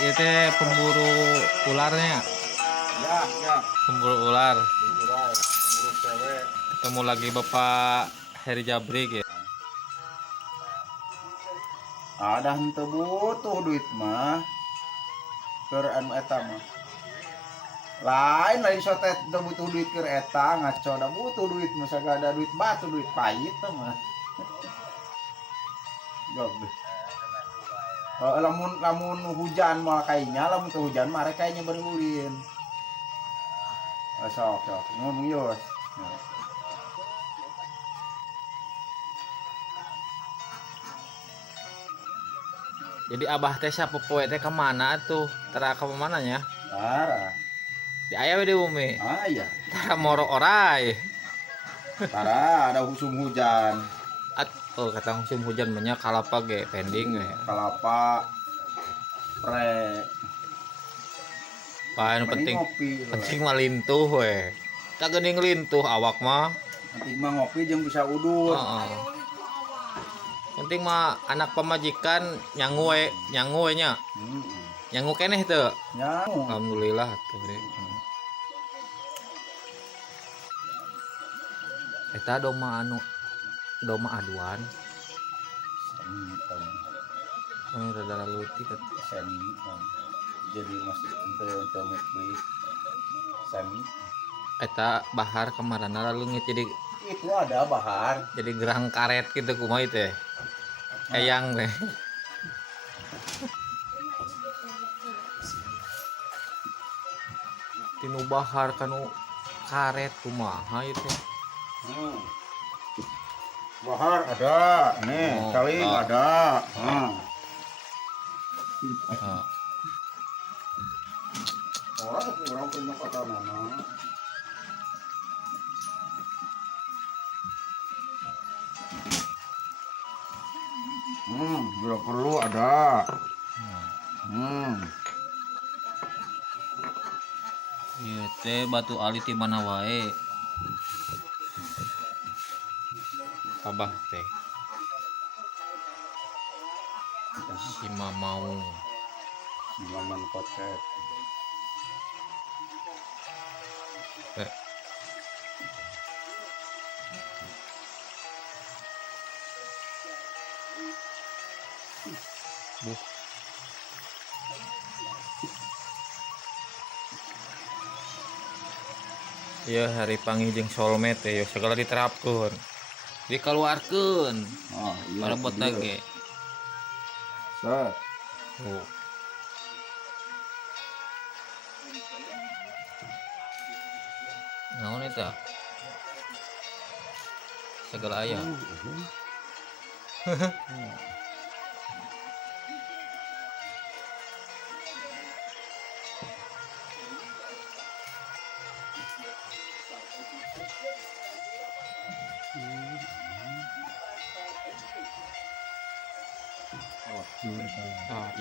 itu pemburu ularnya. Ya, ya. Pemburu ular. Urai, urus cewek. Ketemu lagi Bapak Heri Jabrik ya. Ada henteu butuh duit mah. Keur anu eta mah. Lain sotet teu butuh duit keur eta, ngaco da butuh duit mah sagada duit batu duit pahit teh mah. Goblok. Lamun hujan mah kayaknya, lamun teu hujan mah rek kayaknya berulin. Sok ngomong yos. Jadi abah teh siapa poe teh kemana tuh? Tara ke mananya? Parah. Di aya we di bumi. Ah iya. Tara moro orai. Parah ada musim hujan. Oh kata musim hujan banyak kalapa ge pending we. Kelapa pre Pa anu penting ngopi penting mah lintuh we. Tak geuning lintuh awak mah. penting mah ngopi jeung bisa udur. Heeh. Penting mah anak pemajikan nyangu we nya. Nyangu keneh teu? Nyangu. Alhamdulillah atuh deh. Eta doma aduan. Rada leutik Semi. Jadi masih untuk muklis. Semi. Eta bahar kemarana lalu jadi Itu ada bahar. jadi gerang karet gitu kumaha teh. Eyang teh. Tinu bahar kanu karet kumaha itu. Bahar ada, nih Oh, kaling ada. Orang punya kota mana? Bila perlu ada. Ieu teh batu ali ti mana wae. Abah teh. Si Mamau. Maman kotek. Buh. Iya hari panggih soulmate ya segala diterapkan dikeluarkan pada buat lagi Set. oh. Naon eta segala aya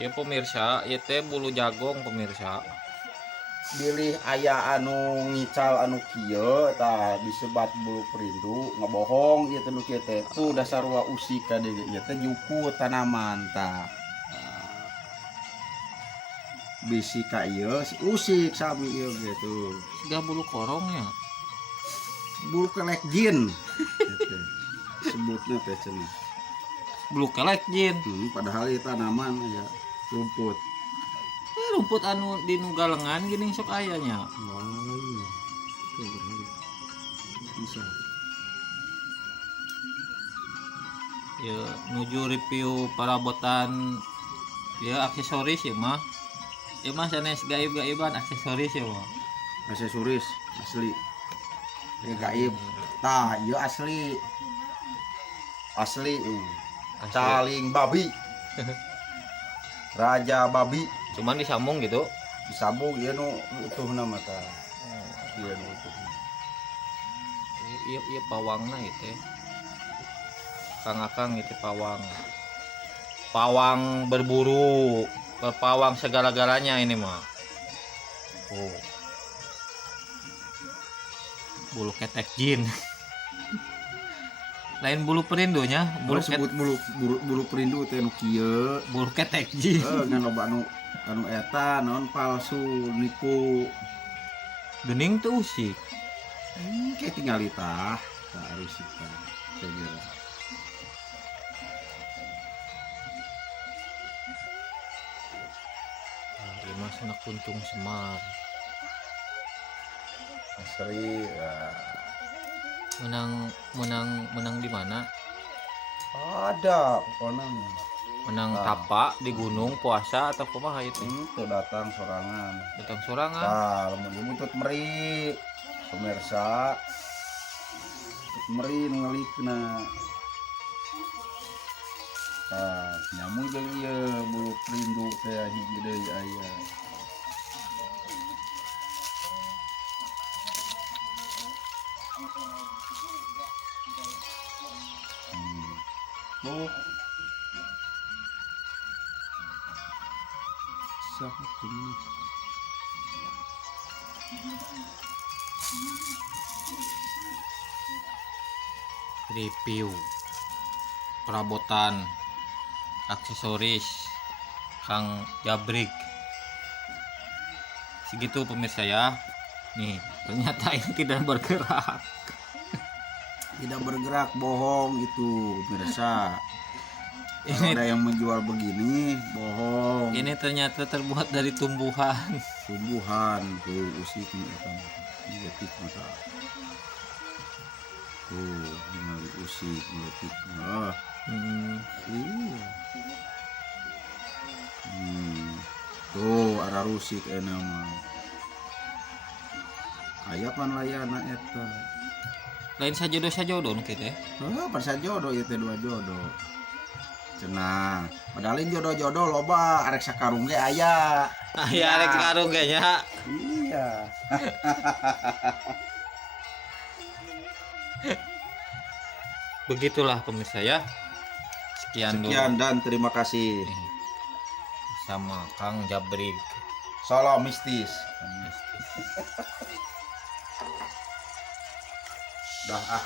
ya pemirsa, ya teh bulu jagong pemirsa. Bilih aya anu ngical anu kieu tah disebat bulu perindu ngebohong ieu teh nu kieu teh tuh dasar wa usik ka deui ieu teh juku tanaman tah. Bisi ka ieu usik sami ieu gitu. Siga bulu korongnya. Bulu kelek jin. Sebutnya teh cenah. Bulu kelek jin. Padahal itu tanaman ya rumput. Rumput anu di nu galengan gini sok ayanya. Bisa. Ya nuju review perabotan ya aksesoris ya mah. Ya mah sanes gaib-gaiban aksesoris ya mah. Aksesoris asli. Ya gaib. Tah, ieu asli. Asli. Caling babi. Raja babi Cuman disambung gitu. disambung ieu nu utuhna mah tah. Ieu nu utuhna. Iya pawangna itu. Kang itu pawang. Pawang berburu, pawang segala-galanya ini mah. Oh. Bulu ketek jin. Lain bulu perindunya, Bulu sebut bulu perindu teh nu kieu. bulu ketek jin. Ngan loba nu anu eta non palsu nipu Gening tuh usik. kayak tinggal itah tak harus kita kira. Ieu mah sanak kuntung Semar. Asri Menang di mana? ada pokoknya Menang Ah. tapak di gunung puasa atau kumaha itu? itu datang sorangan. Datang sorangan. Nah, lamun buntut meri pemirsa buntut meri ngalikna. Nah, nyamuk jeung ieu bulu perindu teh hiji deui aya. Oh. Sakit ini. Review perabotan aksesoris Kang Jabrik. Segitu pemirsa ya. Nih, ternyata ini tidak bergerak. Tidak bergerak, bohong itu pemirsa. Kalau Ini ada yang menjual begini bohong. ini ternyata terbuat dari tumbuhan. Tumbuhan tuh usik eta ngetik mata. Tuh, ini usik ngetik. Ah, iya. Tuh ada rusik enak mah. Aya pan layana eta. Lain sajodoh nu kitu ya. Pas jodoh itu dua jodoh. Cenah, padahal jodoh-jodoh loba arek sakarung ge aya. Ya arek sekarang kayaknya. Iya. Begitulah pemirsa ya. Sekian Sekian dulu dan terima kasih. sama Kang Jabrik. Salam mistis. Dah ah.